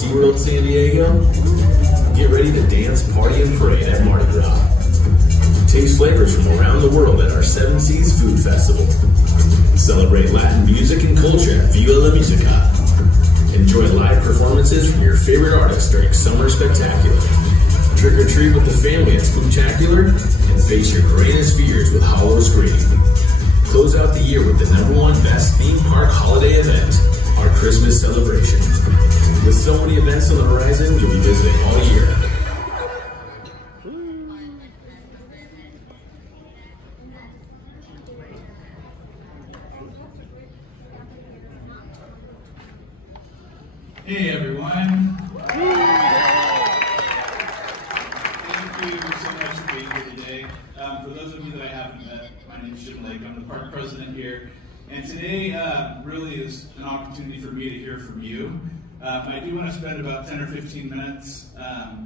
SeaWorld San Diego? Get ready to dance, party, and parade at Mardi Gras. Taste flavors from around the world at our Seven Seas Food Festival. Celebrate Latin music and culture at Viva La Musica. Enjoy live performances from your favorite artists during Summer Spectacular. Trick or treat with the family at Spooktacular and face your greatest fears with Hollow Scream. Close out the year with the #1 best theme park holiday event, our Christmas celebration. With so many events on the horizon, you'll be visiting all year. Hey everyone. Thank you so much for being here today. For those of you that I haven't met, my name is Jim Lake. I'm the park president here. And today really is an opportunity for me to hear from you. I do want to spend about 10 or 15 minutes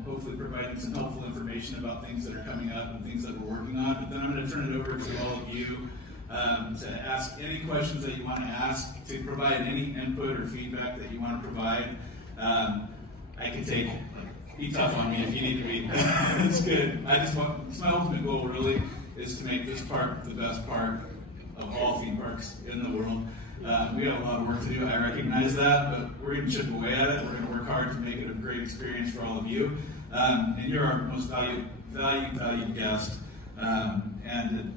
hopefully providing some helpful information about things that are coming up and things that we're working on. But then I'm going to turn it over to all of you to ask any questions that you want to ask, to provide any input or feedback that you want to provide. I can take, be tough on me if you need to be. It's good. It's my ultimate goal really is to make this park the best park of all theme parks in the world. We have a lot of work to do, I recognize that, but we're going to chip away at it. We're going to work hard to make it a great experience for all of you. And you're our most valued guest. And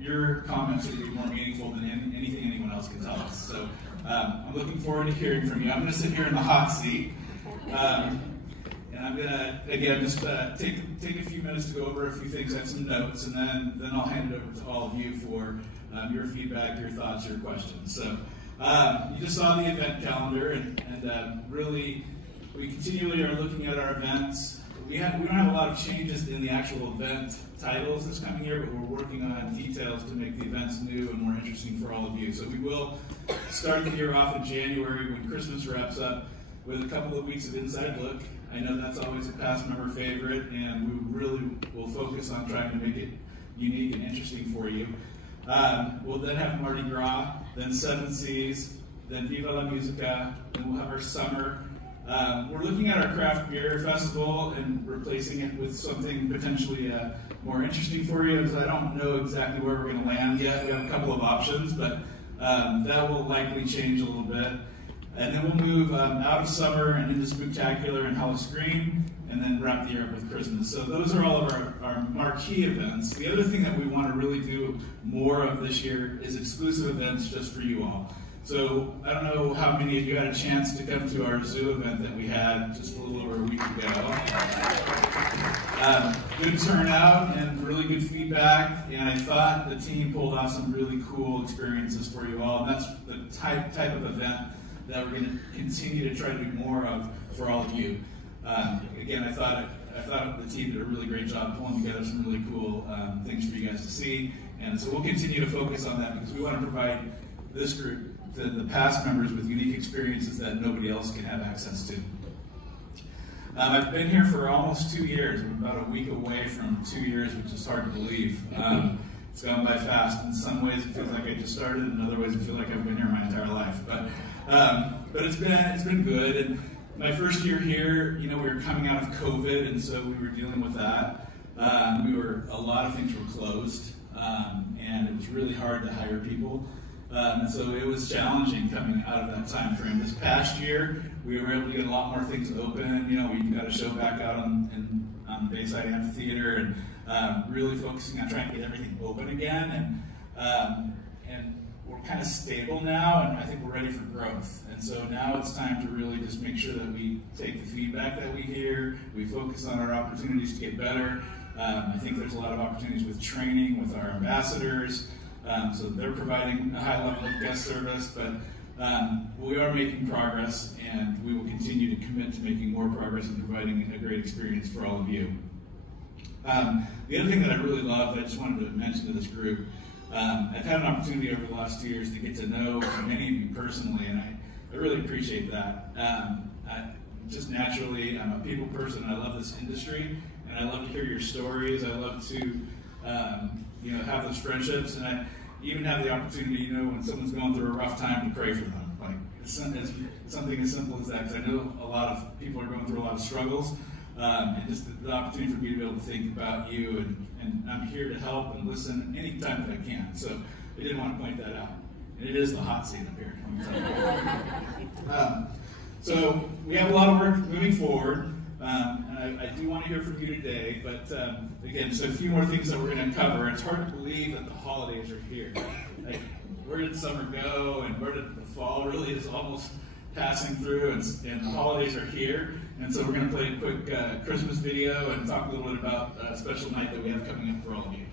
your comments will be more meaningful than anything anyone else can tell us. So I'm looking forward to hearing from you. I'm going to sit here in the hot seat. And I'm going to, again, just take a few minutes to go over a few things, have some notes, and then I'll hand it over to all of you for your feedback, your thoughts, your questions. So you just saw the event calendar, and really, we continually are looking at our events. We don't have a lot of changes in the actual event titles this coming year, but we're working on details to make the events new and more interesting for all of you. So we will start the year off in January when Christmas wraps up with a couple of weeks of Inside Look. I know that's always a past member favorite, and we really will focus on trying to make it unique and interesting for you. We'll then have Mardi Gras, then Seven Seas, then Viva La Musica, then we'll have our summer. We're looking at our craft beer festival and replacing it with something potentially more interesting for you, because I don't know exactly where we're going to land yet. We have a couple of options, but that will likely change a little bit. And then we'll move out of summer and into Spooktacular and Halloween, and then wrap the year up with Christmas. So those are all of our marquee events. The other thing that we want to really do more of this year is exclusive events just for you all. So I don't know how many of you had a chance to come to our zoo event that we had just a little over a week ago. Good turnout and really good feedback, and I thought the team pulled off some really cool experiences for you all, and that's the type of event that we're going to continue to try to do more of for all of you. Again, I thought the team did a really great job pulling together some really cool things for you guys to see, and so we'll continue to focus on that because we want to provide this group, the past members, with unique experiences that nobody else can have access to. I've been here for almost 2 years. I'm about a week away from 2 years, which is hard to believe. It's gone by fast. In some ways, it feels like I just started. In other ways, I feel like I've been here my entire life. But it's been good. And my first year here, we were coming out of COVID, and so we were dealing with that. A lot of things were closed, and it was really hard to hire people. And so it was challenging coming out of that time frame. This past year, we were able to get a lot more things open. We got a show back out on the Bayside Amphitheater, and really focusing on trying to get everything open again. And we're kind of stable now, and I think we're ready for growth. And so now it's time to really just make sure that we take the feedback that we hear, we focus on our opportunities to get better. I think there's a lot of opportunities with training with our ambassadors. So they're providing a high level of guest service, but we are making progress, and we will continue to commit to making more progress and providing a great experience for all of you. The other thing that I really love that I just wanted to mention to this group, I've had an opportunity over the last 2 years to get to know many of you personally, and I really appreciate that. Just naturally, I'm a people person, and I love this industry, and I love to hear your stories. I love to have those friendships, and I even have the opportunity, when someone's going through a rough time, to pray for them. Like, something as simple as that, because I know a lot of people are going through a lot of struggles, and just the opportunity for me to be able to think about you, and I'm here to help and listen anytime that I can. So I did want to point that out. And it is the hot seat up here. So we have a lot of work moving forward, and I do want to hear from you today, but again, just a few more things that we're going to cover. It's hard to believe that the holidays are here. Like, where did summer go, and where did the fall really is almost passing through, and the holidays are here. And so we're going to play a quick Christmas video and talk a little bit about a special night that we have coming up for all of you.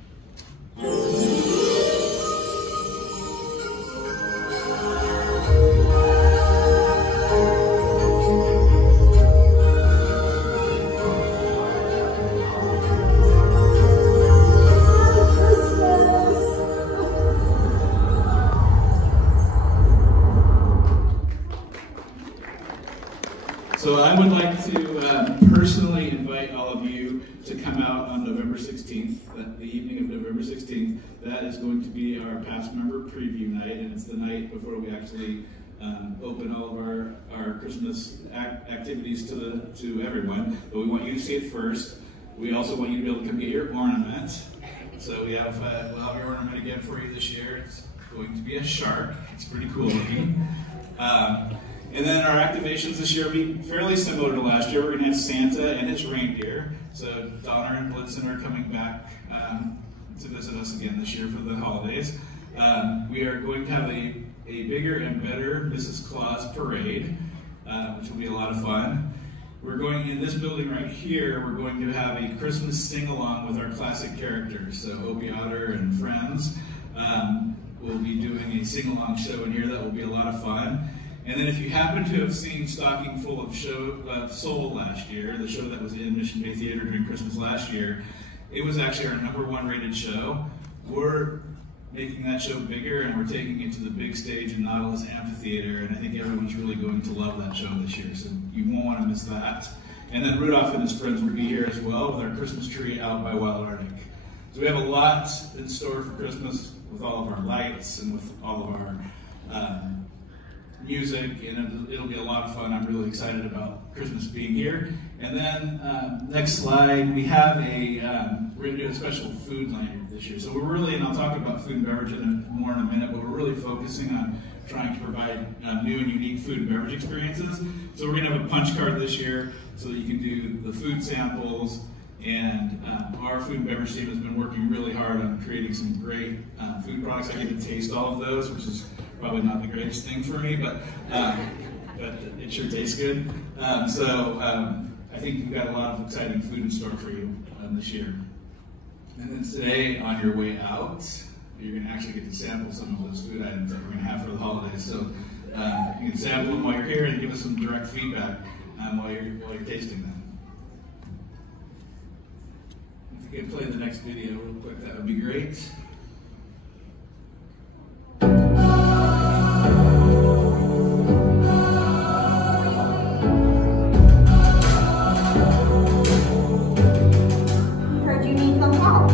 So I would like to personally invite all of you to come out on November 16th, the evening of November 16th. That is going to be our past member preview night, and it's the night before we actually open all of our Christmas activities to everyone. But we want you to see it first. We also want you to be able to come get your ornament. So we'll have your ornament again for you this year. It's going to be a shark. It's pretty cool looking. And then our activations this year will be fairly similar to last year. We're going to have Santa and his reindeer. So Donner and Blitzen are coming back to visit us again this year for the holidays. We are going to have a bigger and better Mrs. Claus parade, which will be a lot of fun. We're going, in this building right here, we're going to have a Christmas sing-along with our classic characters. So Opie Otter and friends will be doing a sing-along show in here. That will be a lot of fun. And then if you happen to have seen Stocking Full of Soul last year, the show that was in Mission Bay Theater during Christmas last year, it was actually our #1 rated show. We're making that show bigger, and we're taking it to the big stage in Nautilus Amphitheater, and I think everyone's really going to love that show this year, so you won't want to miss that. And then Rudolph and his friends will be here as well with our Christmas tree out by Wild Arctic. So we have a lot in store for Christmas with all of our lights and with all of our music, and it'll be a lot of fun. I'm really excited about Christmas being here. And then next slide, we have we're going to do a special food lanyard this year. So we're really, and I'll talk about food and beverage more in a minute, but we're really focusing on trying to provide new and unique food and beverage experiences. So we're going to have a punch card this year so that you can do the food samples. And our food and beverage team has been working really hard on creating some great food products. I get to taste all of those, which is probably not the greatest thing for me, but it sure tastes good. I think we've got a lot of exciting food in store for you this year. And then today, on your way out, you're going to actually get to sample some of those food items that we're going to have for the holidays. So you can sample them while you're here and give us some direct feedback while you're tasting them. If you could play the next video real quick, that would be great. Heard you need some help.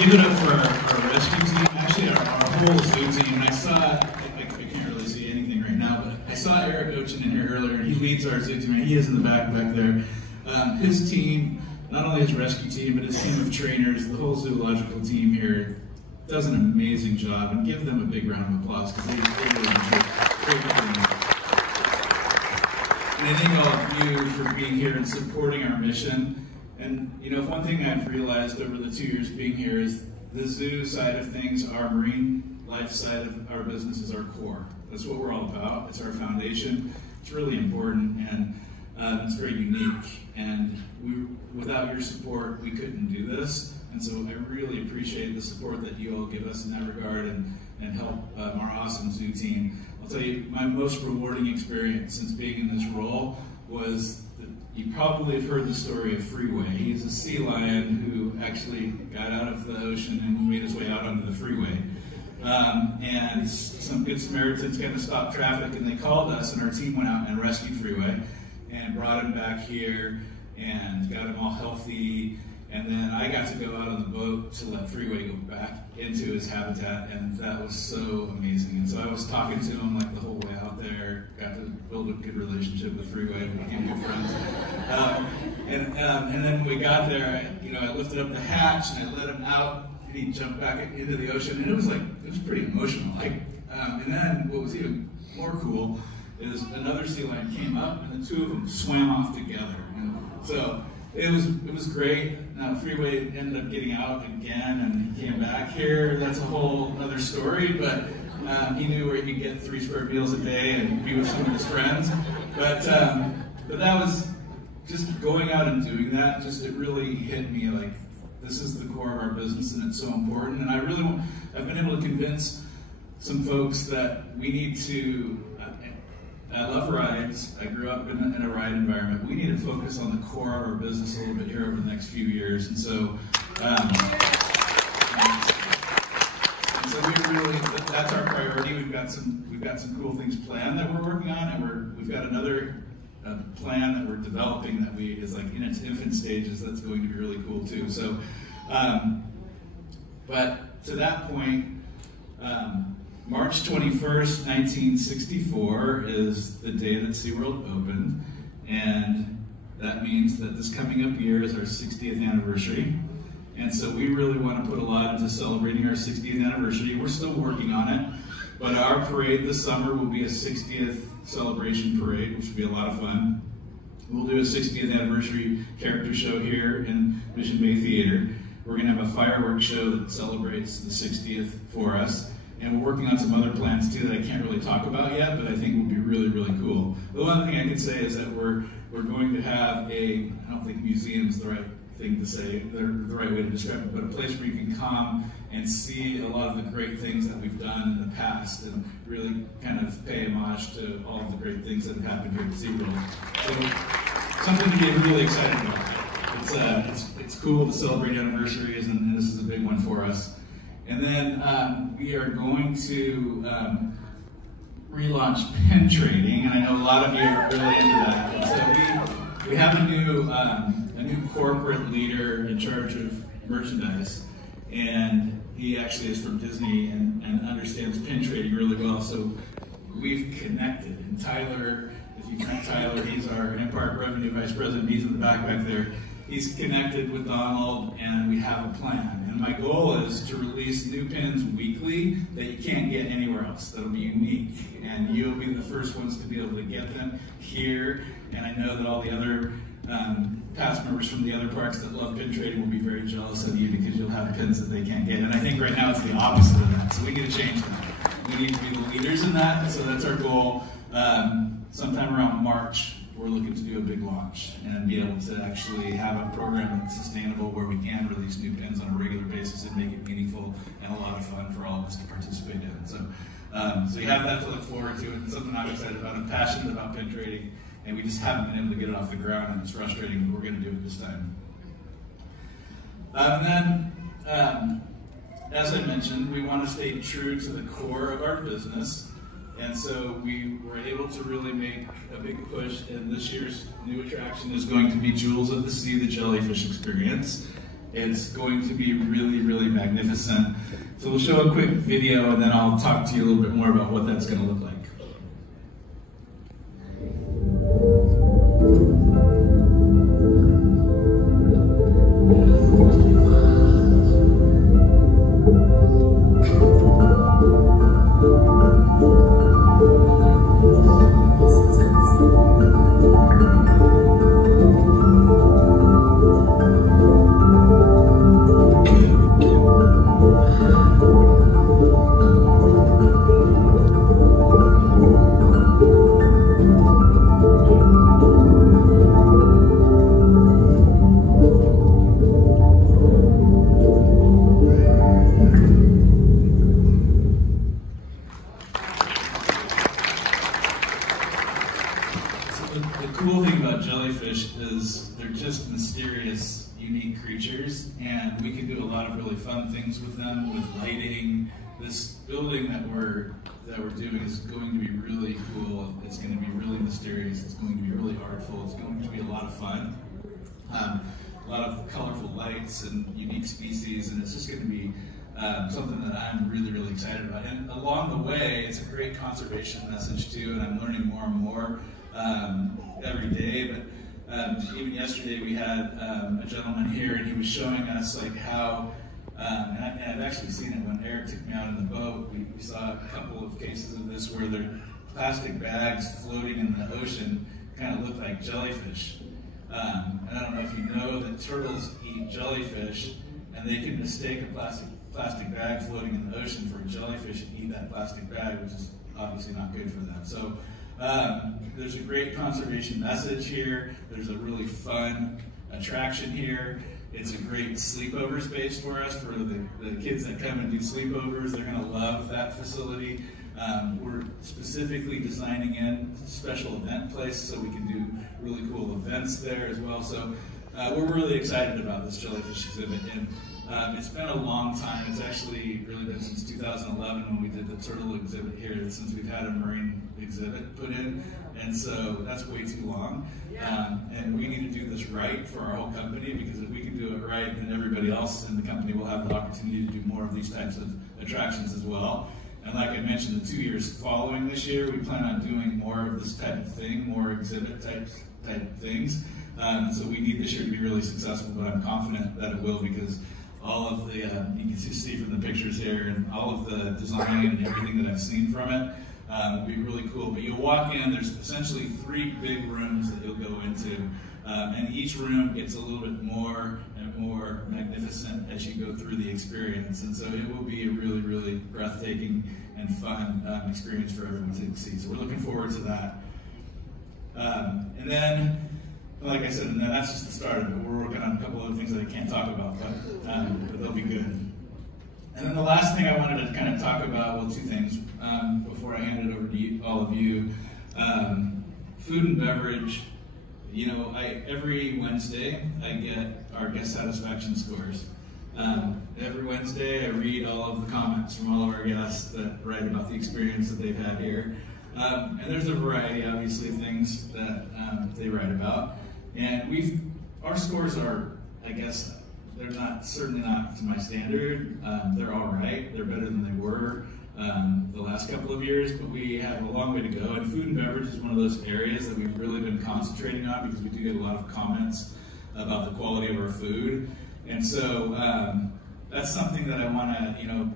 Give it up for our rescue team, actually our whole zoo team. And I can't really see anything right now, but I saw Eric Ochin in here earlier, and he leads our zoo team. He is in the back there. His team, not only his rescue team, but his team of trainers, the whole zoological team here, does an amazing job. And give them a big round of applause, because they really do great work. And I thank all of you for being here and supporting our mission. And you know, one thing I've realized over the 2 years being here is the zoo side of things, our marine life side of our business is our core. That's what we're all about. It's our foundation. It's really important, and it's very unique. And without your support, we couldn't do this. And so I really appreciate the support that you all give us in that regard, and help our awesome zoo team. I'll tell you, my most rewarding experience since being in this role was you probably have heard the story of Freeway. He's a sea lion who actually got out of the ocean and made his way out onto the freeway. And some good Samaritans kind of stopped traffic, and they called us, and our team went out and rescued Freeway and brought him back here and got him all healthy. And then I got to go out on the boat to let Freeway go back into his habitat, and that was so amazing. And so I was talking to him like the whole way out there, got to build a good relationship with Freeway, we became good friends. And then when we got there, I lifted up the hatch and I let him out, and he jumped back into the ocean, and it was pretty emotional. And then what was even more cool is another sea lion came up, and the two of them swam off together. And so it was great. Now Freeway ended up getting out again, and he came back here. That's a whole other story, but he knew where he could get 3 square meals a day and be with some of his friends. But that was just going out and doing that. It really hit me like, this is the core of our business, and it's so important. And I've been able to convince some folks that we need to. I love rides. I grew up in a ride environment. We need to focus on the core of our business a little bit here over the next few years. And so, that's our priority. We've got some cool things planned that we're working on, and we've got another plan that we're developing that is like in its infant stages. That's going to be really cool too. So, but to that point. March 21st, 1964 is the day that SeaWorld opened, and that means that this coming up year is our 60th anniversary. And so we really want to put a lot into celebrating our 60th anniversary. We're still working on it, but our parade this summer will be a 60th celebration parade, which will be a lot of fun. We'll do a 60th anniversary character show here in Mission Bay Theater. We're going to have a fireworks show that celebrates the 60th for us. And we're working on some other plans too that I can't really talk about yet, but I think will be really, really cool. The one thing I can say is that we're going to have I don't think museum is the right thing to say, the right way to describe it, but a place where you can come and see a lot of the great things that we've done in the past and really kind of pay homage to all of the great things that have happened here at SeaWorld. So, something to get really excited about. It's cool to celebrate anniversaries, and this is a big one for us. And then we are going to relaunch pin trading, and I know a lot of you are really into that. And so we have a new corporate leader in charge of merchandise, and he actually is from Disney and understands pin trading really well. So we've connected, and Tyler, if you met Tyler, he's our in-park revenue vice president. He's in the back there. He's connected with Donald, and we have a plan. And my goal is to release new pins weekly that you can't get anywhere else. That'll be unique, and you'll be the first ones to be able to get them here. And I know that all the other past members from the other parks that love pin trading will be very jealous of you because you'll have pins that they can't get. And I think right now it's the opposite of that, so we need to change that. We need to be the leaders in that, so that's our goal. Sometime around March, we're looking to do a big launch and be able to actually have a program that's sustainable where we can release new pins on a regular basis and make it meaningful and a lot of fun for all of us to participate in. So you have that to look forward to, and it's something I'm excited about. I'm passionate about pin trading, and we just haven't been able to get it off the ground, and it's frustrating, but we're going to do it this time. And then, as I mentioned, we want to stay true to the core of our business. And so we were able to really make a big push, and this year's new attraction is going to be Jewels of the Sea, the Jellyfish Experience. It's going to be really, really magnificent. So we'll show a quick video, and then I'll talk to you a little bit more about what that's going to look like. the cool thing about jellyfish is they're just mysterious, unique creatures, and we can do a lot of really fun things with them, with lighting. This building that we're doing is going to be really cool. It's going to be really mysterious. It's going to be really artful. It's going to be a lot of fun. A lot of colorful lights and unique species, and it's just going to be something that I'm really, really excited about. And along the way, it's a great conservation message too, and I'm learning more and more every day. But even yesterday, we had a gentleman here, and he was showing us like how, and I've actually seen it when Eric took me out in the boat. We saw a couple of cases of this where there are plastic bags floating in the ocean, kind of look like jellyfish. And I don't know if you know that turtles eat jellyfish, and they can mistake a plastic bag floating in the ocean for a jellyfish and eat that plastic bag, which is obviously not good for them. So there's a great conservation message here. There's a really fun attraction here. It's a great sleepover space for us, for the kids that come and do sleepovers. They're going to love that facility. We're specifically designing in special event places so we can do really cool events there as well. So we're really excited about this jellyfish exhibit. And it's been a long time. It's actually really been since 2011 when we did the turtle exhibit here, since we've had a marine exhibit put in. And so that's way too long. And we need to do this right for our whole company, because if we can do it right, then everybody else in the company will have the opportunity to do more of these types of attractions as well. And like I mentioned, the 2 years following this year, we plan on doing more of this type of thing, more exhibit type things. So we need this year to be really successful, but I'm confident that it will, because all of the, you can see from the pictures here, and all of the design and everything that I've seen from it will be really cool. But you'll walk in, there's essentially 3 big rooms that you'll go into, and each room gets a little bit more and more magnificent as you go through the experience. And so it will be a really, really breathtaking and fun experience for everyone to see. So we're looking forward to that. And then, like I said, and then that's just the start of it. We're working on a couple of things that I can't talk about, but they'll be good. And then the last thing I wanted to kind of talk about, well, 2 things before I hand it over to all of you. Food and beverage. You know, every Wednesday I get our guest satisfaction scores. Every Wednesday I read all of the comments from all of our guests that write about the experience that they've had here. And there's a variety, obviously, of things that they write about. And our scores are, I guess, they're certainly not to my standard. They're all right. They're better than they were the last couple of years, but we have a long way to go. And food and beverage is one of those areas that we've really been concentrating on, because we do get a lot of comments about the quality of our food. And so that's something that I want to, you know,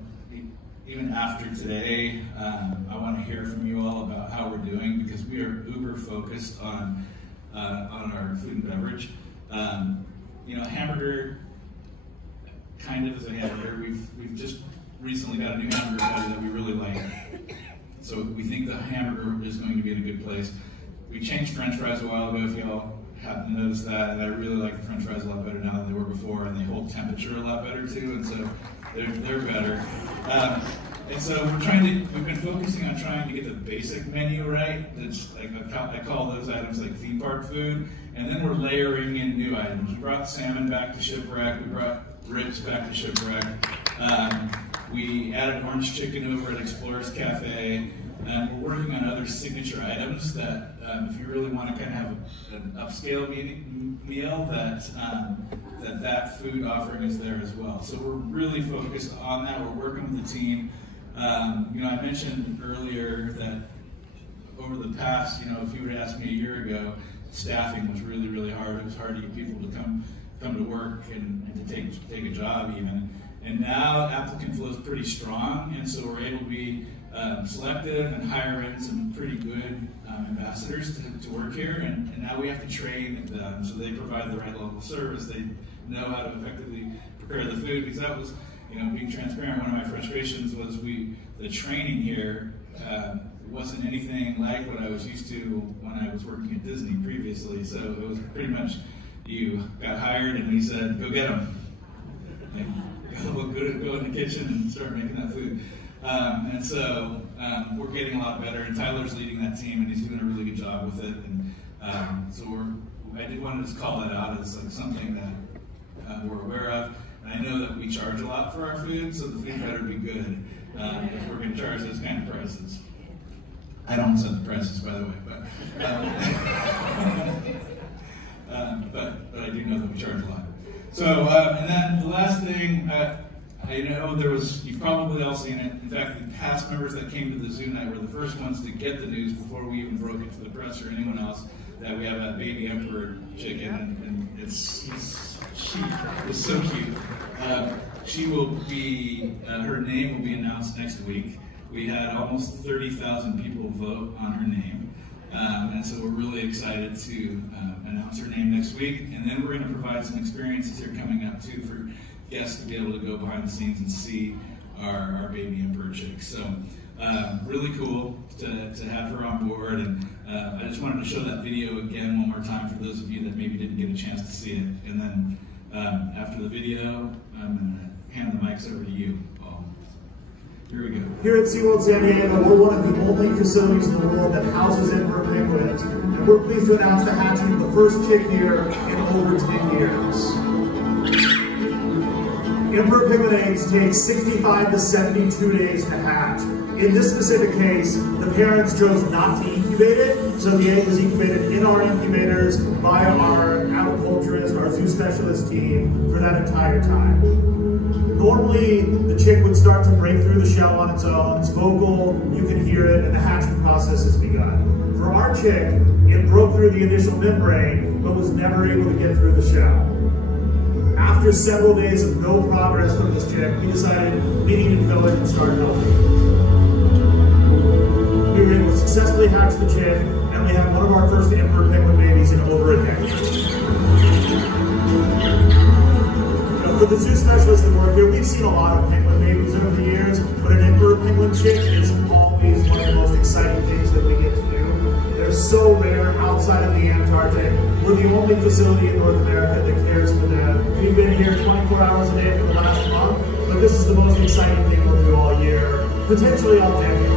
even after today, I want to hear from you all about how we're doing, because we are uber focused on our food and beverage. You know, hamburger kind of is a hamburger. We've just recently got a new hamburger patty that we really like. So we think the hamburger is going to be in a good place. We changed French fries a while ago, if y'all happen to notice that, and I really like the French fries a lot better now than they were before, and they hold temperature a lot better too, and so they're better. And so we've been focusing on trying to get the basic menu right. It's like I call those items like theme park food, and then we're layering in new items. We brought salmon back to Shipwreck. We brought ribs back to Shipwreck. We added orange chicken over at Explorers Cafe, and we're working on other signature items that, if you really want to kind of have an upscale meal, that food offering is there as well. So we're really focused on that. We're working with the team. You know, I mentioned earlier that over the past, you know, if you would have asked me a year ago, staffing was really, really hard. It was hard to get people to come to work and to take a job even. And now applicant flow is pretty strong, and so we're able to be selective and hire in some pretty good ambassadors to work here. And now we have to train them so they provide the right level of service. They know how to effectively prepare the food, because that was, you know, being transparent, one of my frustrations was the training here wasn't anything like what I was used to when I was working at Disney previously. So it was pretty much, you got hired and we said, go get them. Go in the kitchen and start making that food. And so we're getting a lot better, and Tyler's leading that team, and he's doing a really good job with it. And I did want to just call that out as like something that we're aware of. And I know that we charge a lot for our food, so the food better be good if we're going to charge those kind of prices. I don't set the prices, by the way, but I do know that we charge a lot. So, and then the last thing, I know you've probably all seen it. In fact, the cast members that came to the zoo night were the first ones to get the news before we even broke it to the press or anyone else that we have that baby emperor chicken, and she is so cute. She will be, her name will be announced next week. We had almost 30,000 people vote on her name, and so we're really excited to announce her name next week. And then we're going to provide some experiences here coming up too for guests to be able to go behind the scenes and see our baby emperor chick. So really cool to have her on board, and I just wanted to show that video again one more time for those of you that maybe didn't get a chance to see it. And then after the video, I'm going to hand the mics over to you, Paul. Here we go. Here at SeaWorld San Diego, we're one of the only facilities in the world that houses emperor penguins, and we're pleased to announce the hatching of the first chick here in over 10 years. Emperor penguin eggs take 65 to 72 days to hatch. In this specific case, the parents chose not to incubate it, so the egg was incubated in our incubators by our aviculturist, our zoo specialist team for that entire time. Normally, the chick would start to break through the shell on its own. It's vocal, you can hear it, and the hatching process has begun. For our chick, it broke through the initial membrane, but was never able to get through the shell. After several days of no progress from this chick, we decided we needed to go in and start helping. We were able to successfully hatch the chick, and we have one of our first emperor penguin babies in over a decade. For the zoo specialists that work here, we've seen a lot of penguin babies over the years, but an emperor penguin chick is always one of the most exciting things that we get to do. They're so rare outside of the Antarctic. We're the only facility in North America that cares for them. We've been here 24 hours a day for the last month, but this is the most exciting thing we'll do all year, potentially all decade.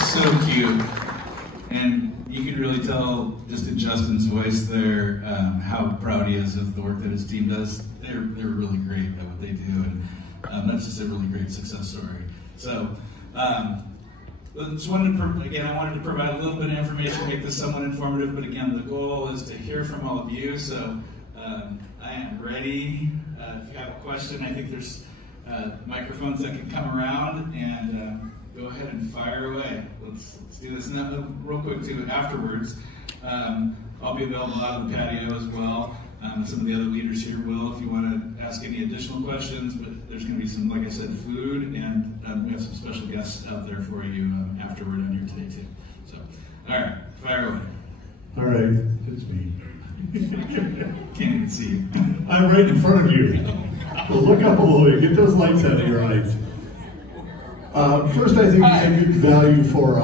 So cute, and you can really tell just in Justin's voice there how proud he is of the work that his team does. They're really great at what they do, and that's just a really great success story. So, just wanted to I wanted to provide a little bit of information, make this somewhat informative. But again, the goal is to hear from all of you. So I am ready. If you have a question, I think there's microphones that can come around and. Go ahead and fire away. Let's do this now, real quick too. Afterwards, I'll be available out of the patio as well. Some of the other leaders here will, if you want to ask any additional questions. But there's going to be some, like I said, food, and we have some special guests out there for you afterward on here today too. So, all right, fire away. All right, it's me. Can't even see you. I'm right in front of you. Well, look up a little bit. Get those lights out of your eyes. First, I think we have good value for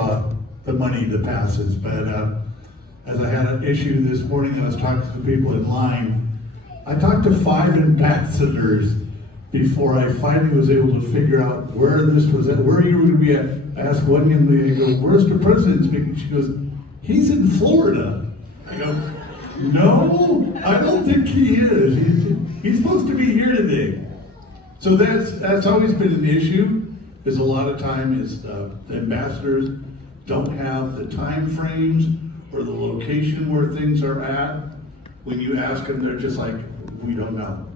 the money that passes, but as I had an issue this morning, I was talking to the people in line. I talked to 5 ambassadors before I finally was able to figure out where this was at, where you were going to be at. I asked one young lady, I go, where's the president speaking? She goes, he's in Florida. I go, no, I don't think he is. He's supposed to be here today. So that's always been an issue. Is a lot of time is the ambassadors don't have the time frames or the location where things are at. When you ask them, they're just like, we don't know.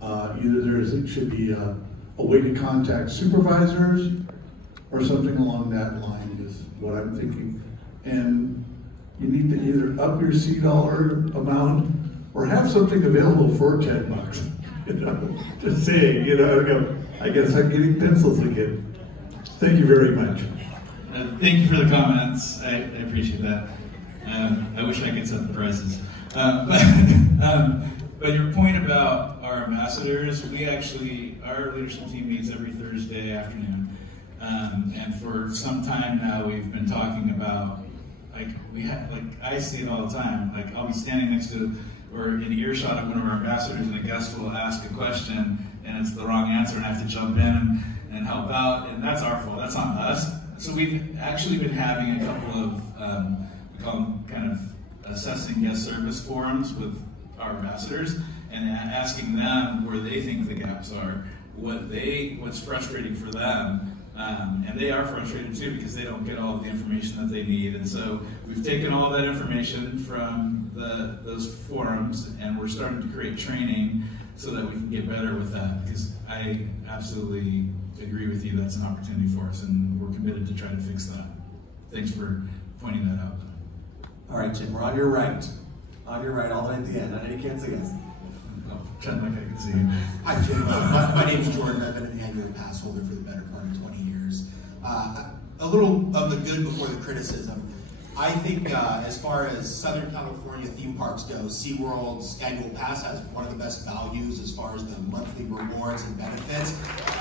Either it should be a way to contact supervisors or something along that line is what I'm thinking. And you need to either up your $C amount or have something available for $10. You know, just saying, you know, I guess I'm getting pencils again. Thank you very much. Thank you for the comments. I appreciate that. I wish I could set the prices. But your point about our ambassadors, our leadership team meets every Thursday afternoon. And for some time now, we've been talking about, I see it all the time. Like, I'll be standing next to we're in earshot of one of our ambassadors and a guest will ask a question and it's the wrong answer and I have to jump in and help out, and that's our fault, that's on us. So we've actually been having a couple of, we call them kind of assessing guest service forums with our ambassadors and asking them where they think the gaps are, what's frustrating for them. And they are frustrated too because they don't get all of the information that they need. And so we've taken all of that information from those forums and we're starting to create training so that we can get better with that, because I absolutely agree with you, that's an opportunity for us and we're committed to try to fix that. Thanks for pointing that out. All right, Jim, we're on your right. On your right, all the way at the end. I know you can't see us. I'll pretend like I can see you. Hi, Jim. My name's Jordan. I've been an annual pass holder for the better part of 20 years. A little of the good before the criticism. I think as far as Southern California theme parks go, SeaWorld's annual pass has one of the best values as far as the monthly rewards and benefits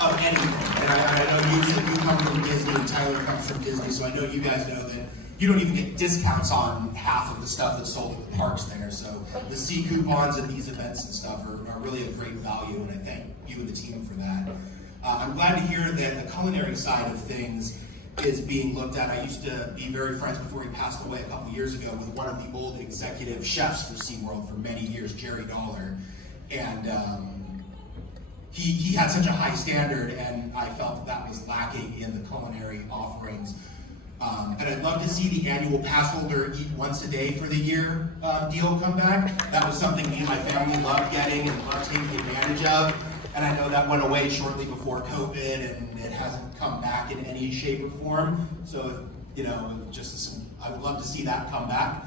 of anything. And I know you said you come from Disney, Tyler comes from Disney, so I know you guys know that you don't even get discounts on half of the stuff that's sold at the parks there. So the sea coupons and these events and stuff are really a great value, and I thank you and the team for that. I'm glad to hear that the culinary side of things is being looked at. I used to be very friends before he passed away a couple years ago with one of the old executive chefs for SeaWorld for many years, Jerry Dollar. And he had such a high standard, and I felt that was lacking in the culinary offerings. And I'd love to see the annual pass holder eat once a day for the year deal come back. That was something me and my family loved getting and loved taking advantage of. And I know that went away shortly before COVID, and it hasn't come back in any shape or form. So, you know, I would love to see that come back,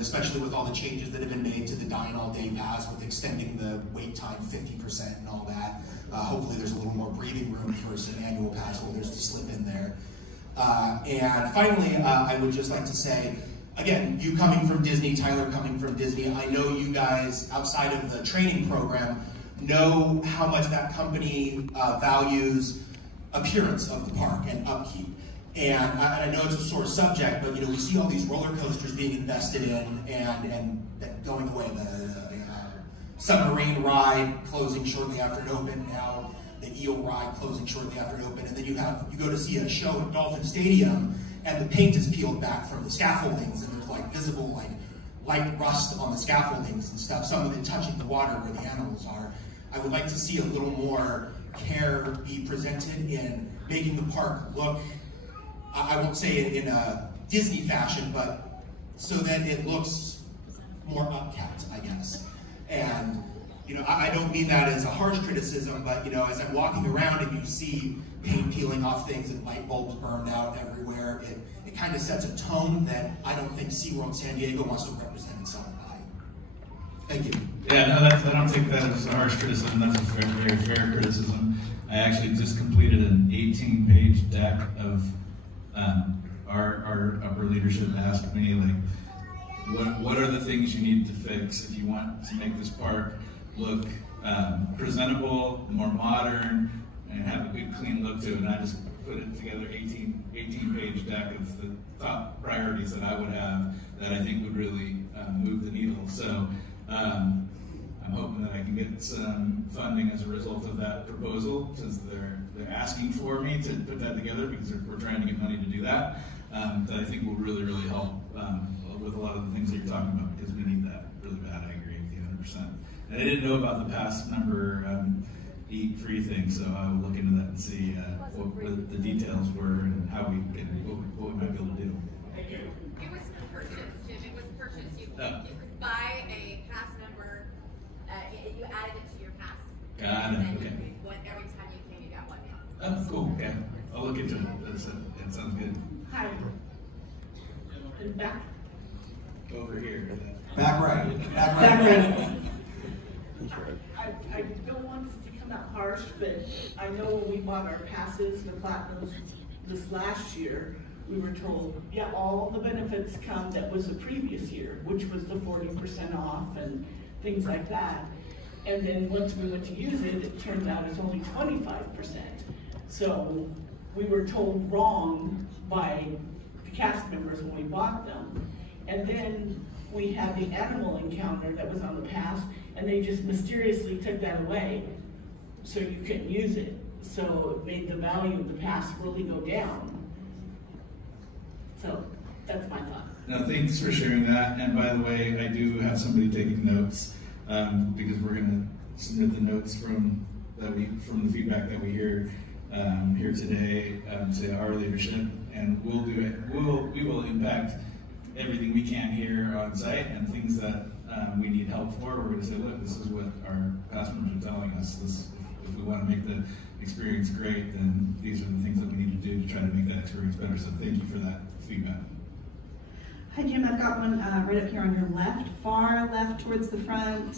especially with all the changes that have been made to the Dine All Day Pass, with extending the wait time 50% and all that. Hopefully there's a little more breathing room for some annual pass holders to slip in there. And finally, I would just like to say, again, you coming from Disney, Tyler coming from Disney, I know you guys, outside of the training program, know how much that company values appearance of the park and upkeep. And I know it's a sore subject, but you know, we see all these roller coasters being invested in and going away. The submarine ride closing shortly after it opened, now the eel ride closing shortly after it opened, and then you go to see a show at Dolphin Stadium and the paint is peeled back from the scaffoldings and there's like visible like light rust on the scaffoldings and stuff, some of it touching the water where the animals are. I would like to see a little more care be presented in making the park look, I won't say in a Disney fashion, but so that it looks more upkept, I guess. And you know, I don't mean that as a harsh criticism, but you know, as I'm walking around and you see paint peeling off things and light bulbs burned out everywhere, it kind of sets a tone that I don't think SeaWorld San Diego wants to represent itself by. Thank you. Yeah, no, I don't think that is a harsh criticism. That's a very fair criticism. I actually just completed an 18-page deck of our upper leadership asked me, like, what are the things you need to fix if you want to make this park look presentable, more modern, and have a good, clean look to it. And I just put it together, 18-page deck of the top priorities that I would have that I think would really move the needle. So I'm hoping that I can get some funding as a result of that proposal, since they're asking for me to put that together, because we're trying to get money to do that. That I think will really, really help with a lot of the things that you're talking about, because we need that really bad. I agree with you 100%. And I didn't know about the pass number eat free thing, so I will look into that and see what the details were and how we can, what we might be able to do. It was purchased, Jim. It was purchased. You could buy a pass number, you added it to your pass. Got it, okay. Every time you came, you got one. Oh, cool, okay. I'll look into it. That sounds good. Hi. And back. Over here. Back right. Back right. I don't want this to come out harsh, but I know when we bought our passes, the Platinums, this last year, we were told, yeah, all the benefits come that was the previous year, which was the 40% off and things like that. And then once we went to use it, it turns out it's only 25%. So we were told wrong by the cast members when we bought them. And then we had the animal encounter that was on the pass, and they just mysteriously took that away, so you couldn't use it. So it made the value of the pass really go down. So that's my thought. No, thanks for sharing that. And by the way, I do have somebody taking notes because we're going to submit the notes from the feedback that we hear here today to our leadership, and we'll do it. We will impact everything we can here on site, and things that we need help for. We're going to say, look, this is what our past members are telling us. If we want to make the experience great, then these are the things that we need to do to try to make that experience better. So thank you for that feedback. Hi Jim, I've got one right up here on your left, far left towards the front.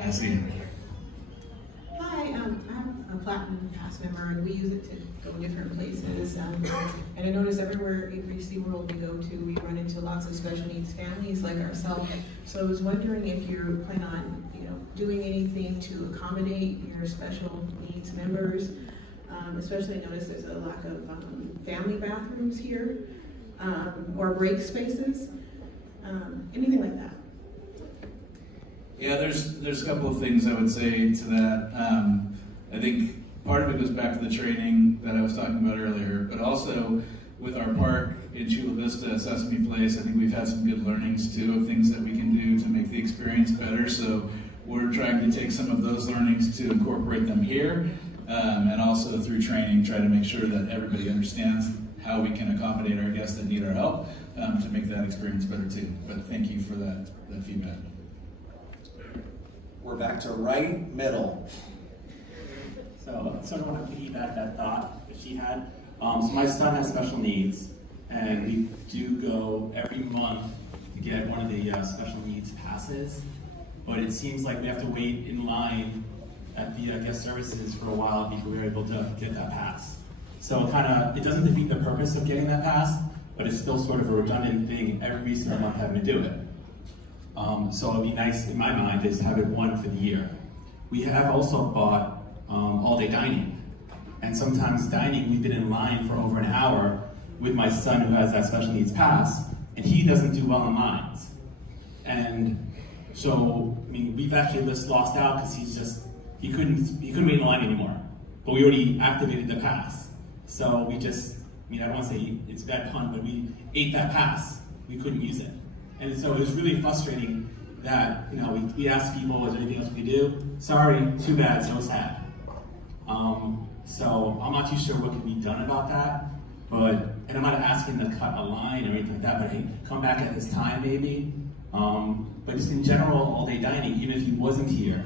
I see. Hi, I'm a Platinum Pass member, and we use it to go different places. And I notice every SeaWorld we go to, we run into lots of special needs families like ourselves. So I was wondering if you plan on, doing anything to accommodate your special needs members. Especially, I notice there's a lack of family bathrooms here, or break spaces, anything like that. Yeah, there's a couple of things I would say to that. I think part of it goes back to the training that I was talking about earlier, but also with our park in Chula Vista, Sesame Place, I think we've had some good learnings too of things that we can do to make the experience better. So we're trying to take some of those learnings to incorporate them here, and also through training, try to make sure that everybody understands how we can accommodate our guests that need our help to make that experience better too. But thank you for that feedback. We're back to right middle. So I sort of want to piggyback that thought that she had. So my son has special needs, and we do go every month to get one of the special needs passes. But it seems like we have to wait in line at the guest services for a while before we're able to get that pass. So it doesn't defeat the purpose of getting that pass, but it's still sort of a redundant thing every single month having to do it. So it'd be nice, in my mind, is to have it one for the year. We have also bought all-day dining. And sometimes dining, we've been in line for over an hour with my son who has that special needs pass, and he doesn't do well in lines. And so, we've actually just lost out because he couldn't wait in line anymore. But we already activated the pass. So we just, I don't want to say it's a bad pun, but we ate that pass. We couldn't use it. And so it was really frustrating that, we asked people, is there anything else we could do? Sorry, too bad, so sad. So I'm not too sure what can be done about that, and I'm not asking to cut a line or anything like that, but hey, come back at this time maybe. But just in general, all-day dining, even if he wasn't here,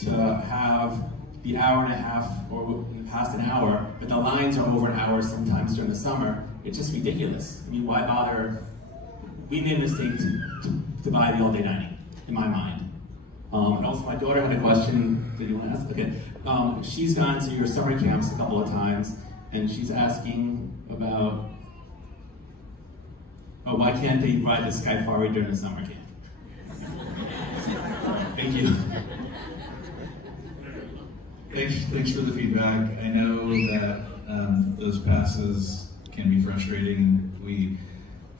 to have the hour and a half or past an hour, but the lines are over an hour sometimes during the summer, it's just ridiculous. Why bother? We made a mistake to buy the all-day dining, in my mind. And also my daughter had a question. Did you want to ask? Okay. She's gone to your summer camps a couple of times, and she's asking about, why can't they ride the Skyfari during the summer camp? Thank you. Thanks for the feedback. I know that those passes can be frustrating, and we've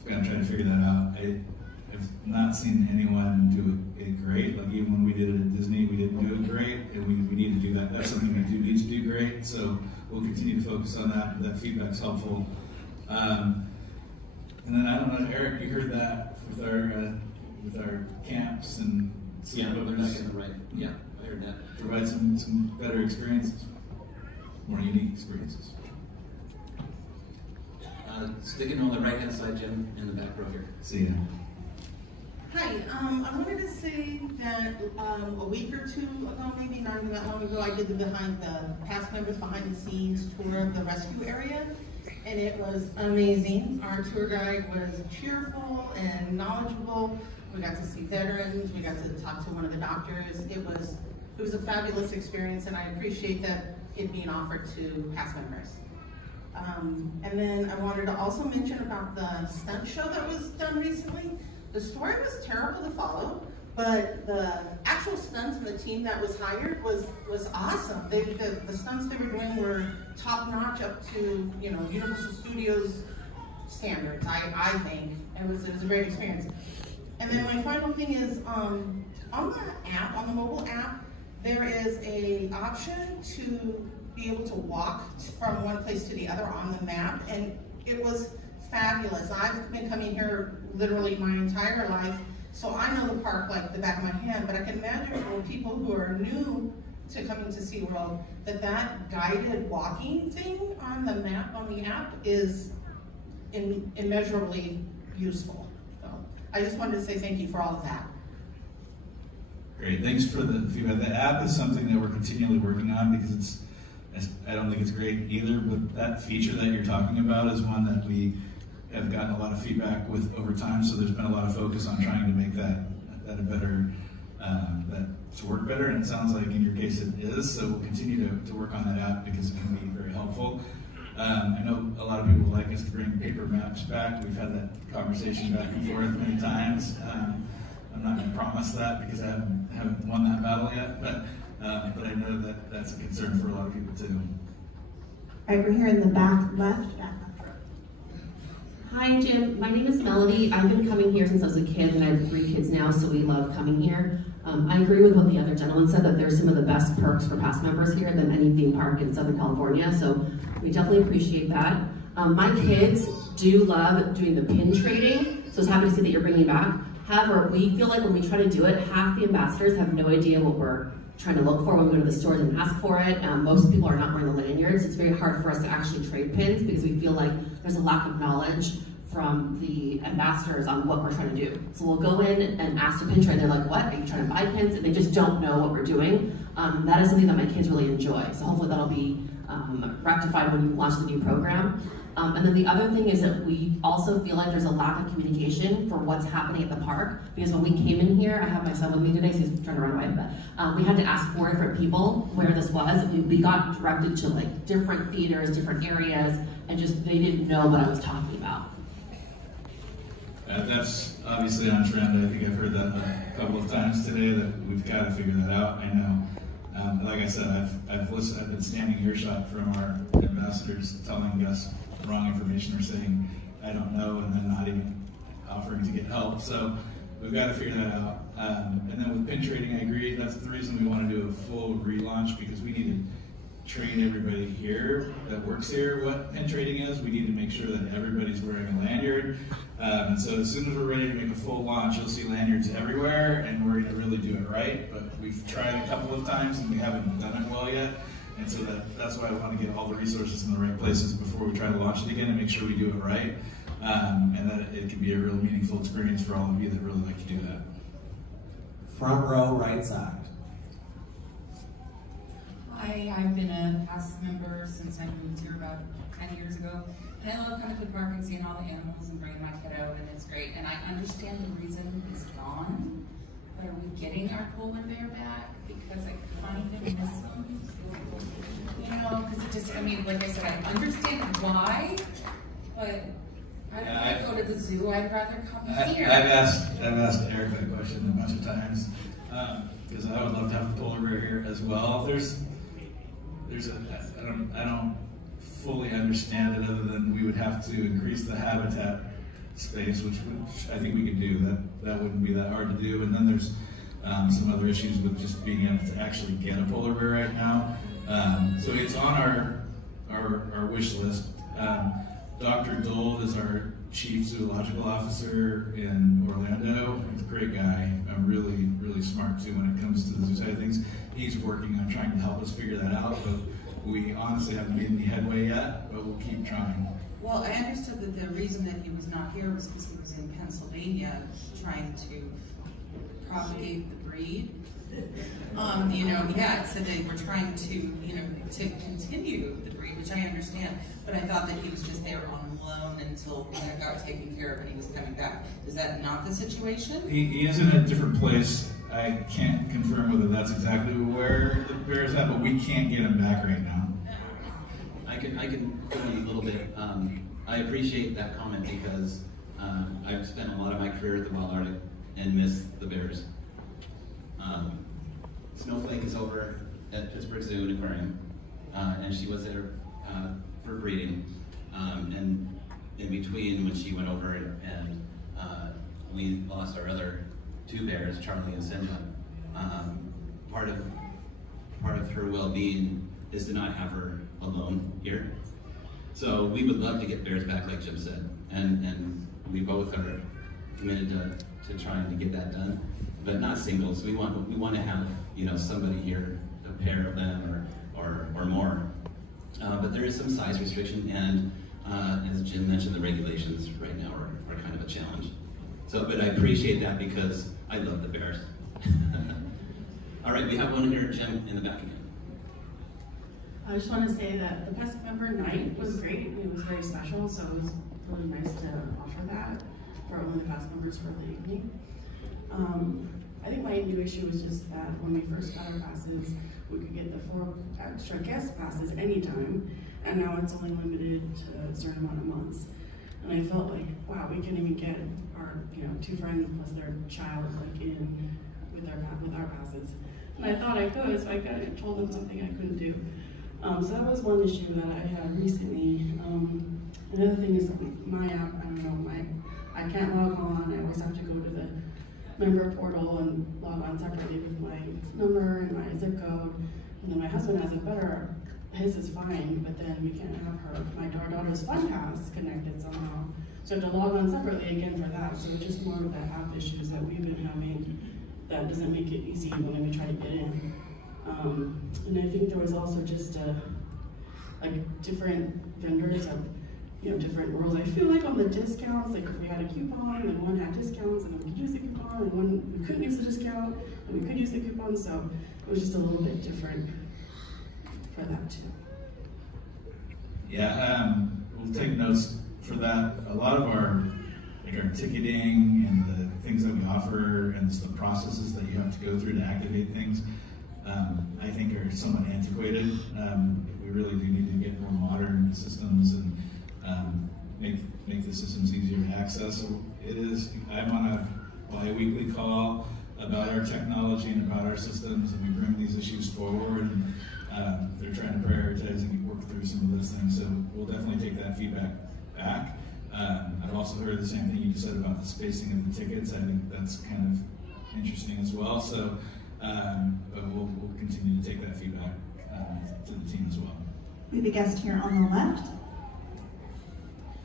got to try to figure that out. I've not seen anyone do it great. Like even when we did it at Disney, we didn't do it great, and we need to do that. That's something we do need to do great. So we'll continue to focus on that. That feedback's helpful. And then I don't know, Eric, you heard that with our camps and yeah, they're not getting it right. Yeah, I heard that. Provide some better experiences, more unique experiences. Sticking on the right-hand side, Jim, in the back row here. See ya. Hi, I wanted to say that a week or two ago, maybe not even that long ago, I did the past members behind the scenes tour of the rescue area, and it was amazing. Our tour guide was cheerful and knowledgeable. We got to see veterans. We got to talk to one of the doctors. It was a fabulous experience, and I appreciate that it being offered to past members. And then I wanted to also mention about the stunt show that was done recently. The story was terrible to follow, but the actual stunts and the team that was hired was awesome. The stunts they were doing were top notch, up to Universal Studios standards. I think it was a great experience. And then my final thing is, on the app, on the mobile app, there is a option to be able to walk from one place to the other on the map, and it was fabulous. I've been coming here literally my entire life, so I know the park like the back of my hand, but I can imagine for people who are new to coming to SeaWorld, that guided walking thing on the map, on the app, is immeasurably useful. So I just wanted to say thank you for all of that. Great, thanks for the feedback. The app is something that we're continually working on because I don't think it's great either, but that feature that you're talking about is one that we have gotten a lot of feedback with over time, so there's been a lot of focus on trying to make that a better, that to work better, and it sounds like in your case it is, so we'll continue to work on that app because it can be very helpful. I know a lot of people like us to bring paper maps back. We've had that conversation back and forth many times. I'm not going to promise that because I haven't won that battle yet, but I know that that's a concern for a lot of people too. All right, we're here in the back left. Hi, Jim. My name is Melody. I've been coming here since I was a kid, and I have 3 kids now, so we love coming here. I agree with what the other gentleman said, that there's some of the best perks for pass members here than any theme park in Southern California, so we definitely appreciate that. My kids do love doing the pin trading, so I was happy to see that you're bringing it back. However, we feel like when we try to do it, half the ambassadors have no idea what we're trying to look for when we go to the stores and ask for it. Most people are not wearing the lanyards. It's very hard for us to actually trade pins because we feel like there's a lack of knowledge from the ambassadors on what we're trying to do. So we'll go in and ask to pin trade. They're like, what? Are you trying to buy pins? And they just don't know what we're doing. That is something that my kids really enjoy. So hopefully that'll be rectified when you launch the new program. And then the other thing is that we also feel like there's a lack of communication for what's happening at the park. Because when we came in here, I have my son with me today, so he's trying to run away, but we had to ask 4 different people where this was. We got directed to like different theaters, different areas, and just they didn't know what I was talking about. That's obviously on trend. I think I've heard that a couple of times today, that we've got to figure that out. I know. Like I said, I've been standing earshot from our ambassadors telling us wrong information or saying, I don't know, and then not even offering to get help. So we've got to figure that out. And then with pin trading, I agree. That's the reason we want to do a full relaunch, because we need to train everybody here that works here what pin trading is. We need to make sure that everybody's wearing a lanyard. And so as soon as we're ready to make a full launch, you'll see lanyards everywhere, and we're going to really do it right. But we've tried a couple of times and we haven't done it well yet. And so that's why I want to get all the resources in the right places before we try to launch it again and make sure we do it right. And that it can be a real meaningful experience for all of you that really like to do that. Front row, right side. Hi, I've been a pass member since I moved here about 10 years ago. And I love coming to the park and seeing all the animals and bringing my kid out, and it's great. And I understand the reason it's gone, but are we getting our polar bear back? Because I kind of miss them. You know, because it just, I mean, like I said, I understand why, but I don't want to go to the zoo. I'd rather come here. I've asked Eric that question a bunch of times, because I would love to have a polar bear here as well. I don't fully understand it, other than we would have to increase the habitat space, which I think we could do. That wouldn't be that hard to do. And then there's some other issues with just being able to actually get a polar bear right now. So it's on our wish list. Dr. Dold is our chief zoological officer in Orlando. He's a great guy, really, really smart too when it comes to the zoo side of things. He's working on trying to help us figure that out, but we honestly haven't made any headway yet, but we'll keep trying. Well, I understood that the reason that he was not here was because he was in Pennsylvania trying to propagate the breed. You know, yeah, it said they were trying to, you know, to continue the breed, which I understand, but I thought that he was just there on loan until when it got taken care of and he was coming back. Is that not the situation? He is in a different place. I can't confirm whether that's exactly where the bear is at, but we can't get him back right now. I can fill in a little bit. I appreciate that comment because I've spent a lot of my career at the Wild Arctic and missed the bears. Snowflake is over at Pittsburgh Zoo and Aquarium, and she was there for breeding. And in between, when she went over and we lost our other two bears, Charlie and Cinda. Part of her well-being is to not have her alone here. So we would love to get bears back, like Jim said, and we both are committed to trying to get that done, but not singles. We want to have, you know, somebody here, a pair of them or more. But there is some size restriction, and as Jim mentioned, the regulations right now are kind of a challenge. So, but I appreciate that because I love the bears. All right, we have one here, Jim, in the back again. I just want to say that the past member night was great. It was very special, so it was really nice to offer that for only the past members for the evening. I think my new issue was just that when we first got our passes, we could get the 4 extra guest passes anytime, and now it's only limited to a certain amount of months. And I felt like, wow, we can't even get our 2 friends plus their child like in with our passes. And I thought I could, so I kind of told them something I couldn't do. So that was one issue that I had recently. Another thing is my app, I don't know, I can't log on. I always have to go to the member portal and log on separately with my number and my zip code. And then my husband has it better. His is fine, but then we can't have my daughter's Fun Pass connected somehow. So I have to log on separately again for that. So it's just more of the app issues that we've been having that doesn't make it easy when we try to get in. And I think there was also just like different vendors of different rules. I feel like on the discounts, like if we had a coupon and one had discounts and we could use the coupon and one we couldn't use the discount and we could use the coupon, so it was just a little bit different for that too. Yeah, we'll take notes for that. A lot of our ticketing and the things that we offer and the processes that you have to go through to activate things, I think are somewhat antiquated. We really do need to get more modern systems and make the systems easier to access. So I'm on a bi-weekly call about our technology and about our systems, and we bring these issues forward, and they're trying to prioritize and work through some of those things. So we'll definitely take that feedback back. I've also heard the same thing you just said about the spacing of the tickets. I think that's kind of interesting as well. So, but we'll continue to take that feedback to the team as well. We have a guest here on the left.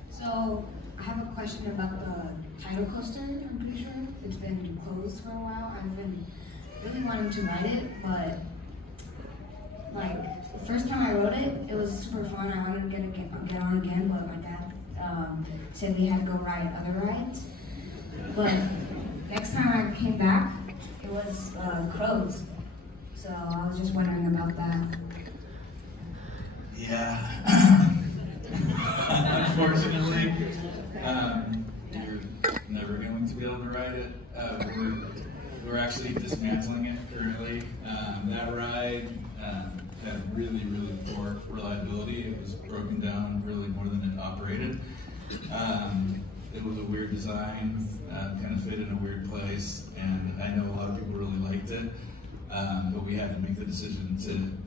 So I have a question about the tidal coaster. I'm pretty sure it's been closed for a while. I've been really wanting to ride it, but like the first time I rode it, it was super fun. I wanted to get on again, but my dad said we had to go ride other rides. But next time I came back, it was closed. So I was just wondering about that. Yeah. Unfortunately, you're never going to be able to ride it. We're actually dismantling it currently. That ride had really, really poor reliability. It was broken down really more than it operated. It was a weird design, kind of fit in a weird place, and I know a lot of people really liked it. But we had to make the decision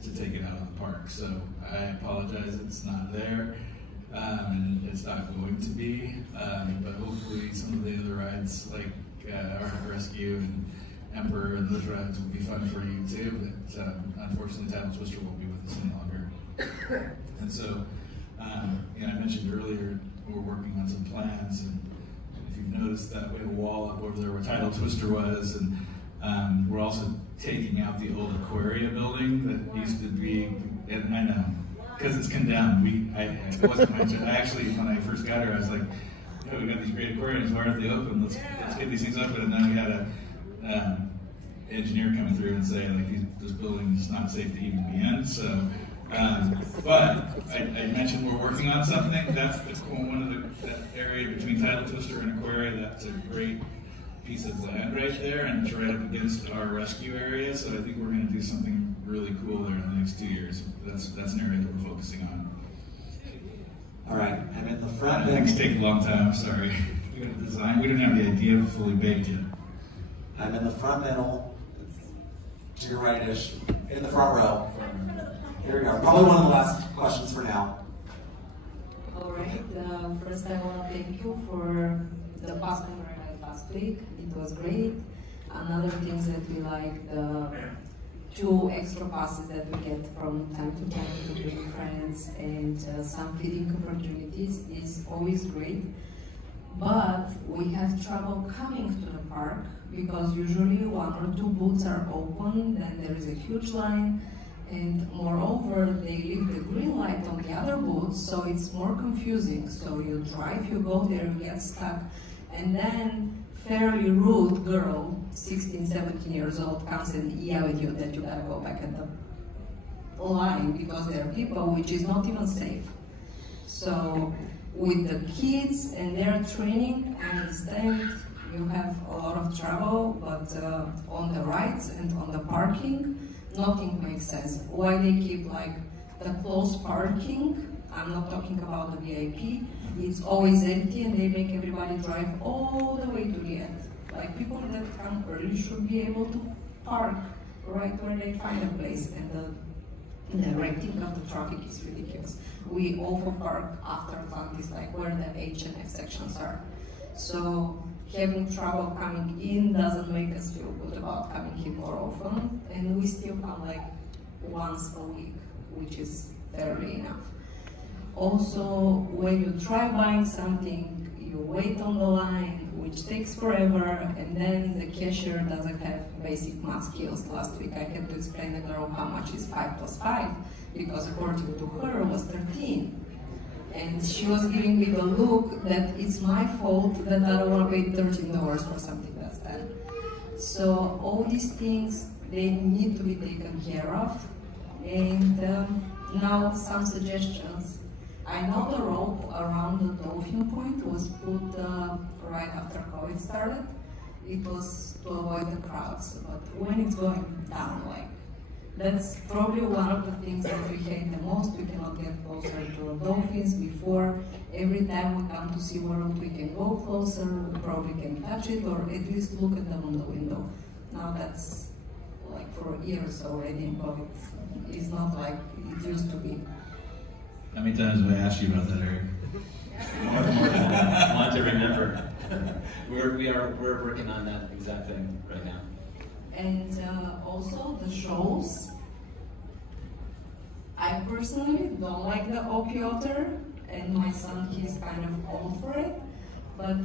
to take it out of the park. So I apologize, it's not there, and it's not going to be. But hopefully some of the other rides, like our Rescue and Emperor, and those rides will be fun for you too. But unfortunately, Tidal Twister won't be with us any longer. And so, I mentioned earlier we're working on some plans, and if you've noticed that we have a wall up over there where Tidal Twister was, and we're also taking out the old Aquaria building that used to be, and I know, because it's condemned. It wasn't mentioned. I actually, when I first got here, I was like, oh, we got these great aquariums, why aren't they open? Let's get these things open. And then we had a engineer come through and say, like, this building is not safe to even be in. So, but I mentioned we're working on something. That's one of that area between Tidal Twister and Aquaria. That's a great piece of land right there, and it's right up against our rescue area. So I think we're going to do something really cool there in the next 2 years. That's an area that we're focusing on. All right, I'm in the front. Things take a long time. I'm sorry. We didn't have the idea fully baked yet. I'm in the front middle, to your right-ish, in the front row. Here we go. Probably one of the last questions for now. All right. First, I want to thank you for the past member and last week. It was great. Another thing that we like, the 2 extra passes that we get from time to time to bring friends, and some feeding opportunities is always great. But we have trouble coming to the park because usually 1 or 2 booths are open, then there is a huge line, and moreover, they leave the green light on the other booths, so it's more confusing. So you drive, you go there, you get stuck, and then fairly rude girl, 16, 17 years old, comes and yell at you that you gotta go back at the line because there are people, which is not even safe. So with the kids and their training, I understand you have a lot of trouble, but on the rides and on the parking, nothing makes sense. Why they keep like the close parking, I'm not talking about the VIP, it's always empty and they make everybody drive all the way to the end. Like people that come early should be able to park right where they find a place, and the directing of the traffic is ridiculous. We overpark after Atlantis, like where the H and F sections are. So having trouble coming in doesn't make us feel good about coming here more often, and we still come like once a week, which is fairly enough. Also, when you try buying something, you wait on the line, which takes forever, and then the cashier doesn't have basic math skills. Last week I had to explain to the girl how much is 5 plus 5, because according to her it was 13. And she was giving me the look that it's my fault that I don't want to pay $13 for something that's 10. So all these things, they need to be taken care of. And now some suggestions. I know the rope around the dolphin point was put right after COVID started. It was to avoid the crowds, but when it's going down, like, that's probably one of the things that we hate the most. We cannot get closer to the dolphins before. Every time we come to SeaWorld, we can go closer, we probably can touch it, or at least look at them on the window. Now that's like for years already, but it's not like it used to be. How many times have I asked you about that, Eric? More than that. I want to remember. We're working on that exact thing right now. And also the shows. I personally don't like the Opie Otter, and my son, he's kind of old for it, but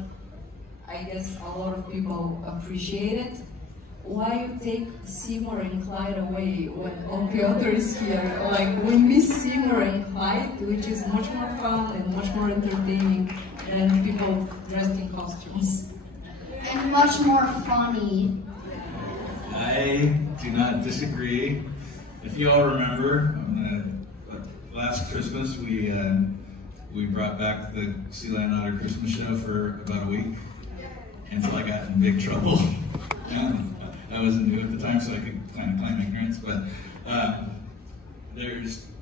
I guess a lot of people appreciate it. Why you take Seymour and Clyde away when Opie Otter is here? Like, we miss Seymour and Clyde, which is much more fun and much more entertaining than people dressed in costumes. And much more funny. I do not disagree. If you all remember, last Christmas we brought back the Sea Lion Otter Christmas show for about a week until I got in big trouble. I wasn't new at the time, so I could kind of claim ignorance. But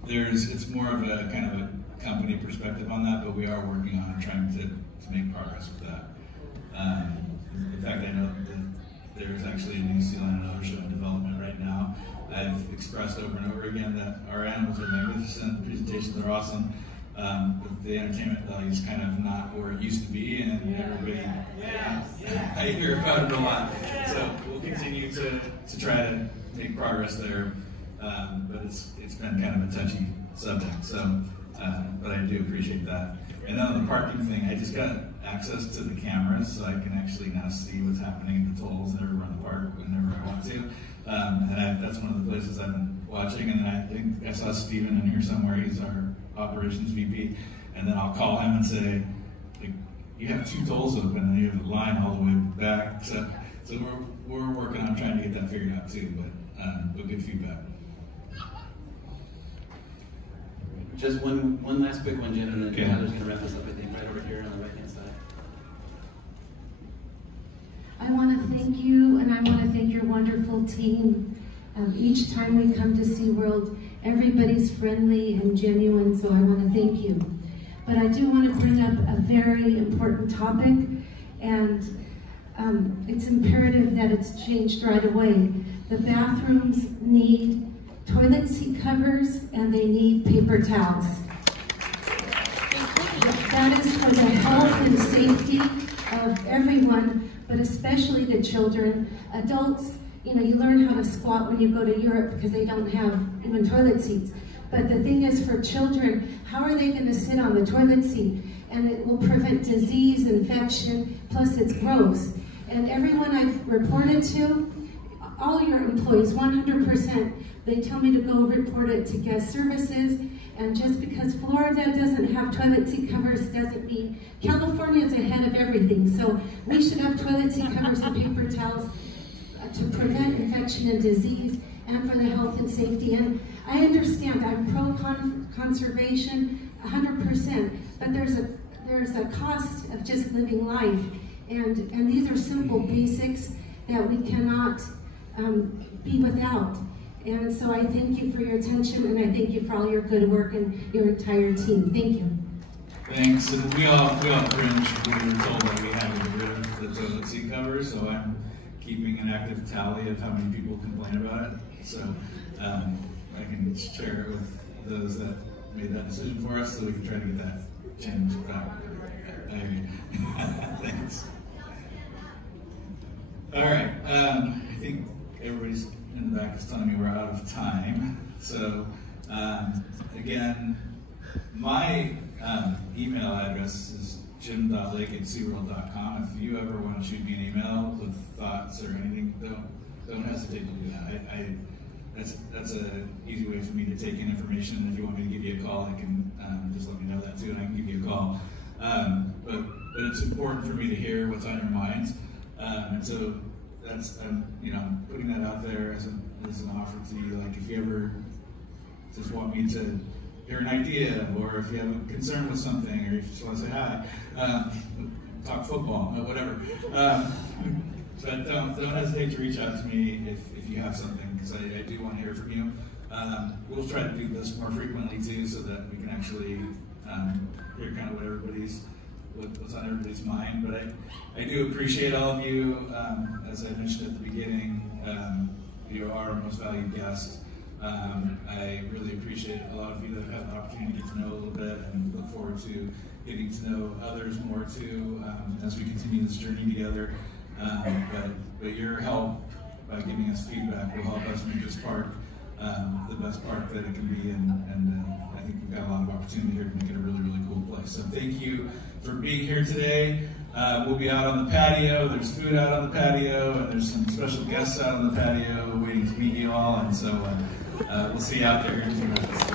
it's more of a kind of a company perspective on that. But we are working on trying to make progress with that. In fact, I know that there's actually a new Sea Lion and Otter show in development right now. I've expressed over and over again that our animals are magnificent, the presentations are awesome, but the entertainment value is kind of not where it used to be, and everybody, I hear about it a lot. So we'll continue to try to make progress there, but it's been kind of a touchy subject. So, but I do appreciate that. And then on the parking thing, I just got access to the cameras, so I can actually now see what's happening at the tolls everywhere in the park whenever I want to. And that's one of the places I've been watching. And then I think I saw Steven in here somewhere. He's our operations VP. And then I'll call him and say, like, you have 2 tolls open and you have the line all the way back. So we're working on trying to get that figured out too. But good feedback. Just one last quick one, Jen, and then Heather's going to wrap this up, I think, right over here on the right-hand side. I want to thank you, and I want to thank your wonderful team. Each time we come to SeaWorld, everybody's friendly and genuine, so I want to thank you. But I do want to bring up a very important topic, and it's imperative that it's changed right away. The bathrooms need toilet seat covers, and they need paper towels. That is for the health and safety of everyone, but especially the children. Adults, you know, you learn how to squat when you go to Europe because they don't have even toilet seats. But the thing is, for children, how are they going to sit on the toilet seat? And it will prevent disease, infection, plus it's gross. And everyone I've reported to, all your employees, 100%, they tell me to go report it to guest services. And just because Florida doesn't have toilet seat covers doesn't mean California's ahead of everything. So we should have toilet seat covers and paper towels to prevent infection and disease and for the health and safety. And I understand, I'm pro-conservation 100%, but there's a cost of just living life. And these are simple basics that we cannot be without. And so I thank you for your attention, and I thank you for all your good work and your entire team. Thank you. Thanks. And we all cringe when we were told that we had to get rid of the toilet seat covers, so I'm keeping an active tally of how many people complain about it. So I can share it with those that made that decision for us so we can try to get that changed back. Thanks. All right. I think everybody's in the back is telling me we're out of time. So again, my email address is jim.lake@seaworld.com. If you ever want to shoot me an email with thoughts or anything, don't hesitate to do that. That's an easy way for me to take in information. If you want me to give you a call, I can just let me know that too, and I can give you a call. But it's important for me to hear what's on your minds, and so that's you know, putting that out there as an offer to you. Like, if you ever just want me to hear an idea, or if you have a concern with something, or if you just want to say hi, talk football, whatever. But don't hesitate to reach out to me if you have something, because I do want to hear from you. We'll try to do this more frequently too, so that we can actually hear kind of what's on everybody's mind. But I do appreciate all of you. As I mentioned at the beginning, you are our most valued guest. I really appreciate a lot of you that have had the opportunity to get to know a little bit, and look forward to getting to know others more too as we continue this journey together. But your help by giving us feedback will help us make this park the best park that it can be, and I think we've got a lot of opportunity here to make it a really, really cool place. So thank you for being here today. We'll be out on the patio. There's food out on the patio, and there's some special guests out on the patio waiting to meet you all, and so we'll see you out there in a few minutes.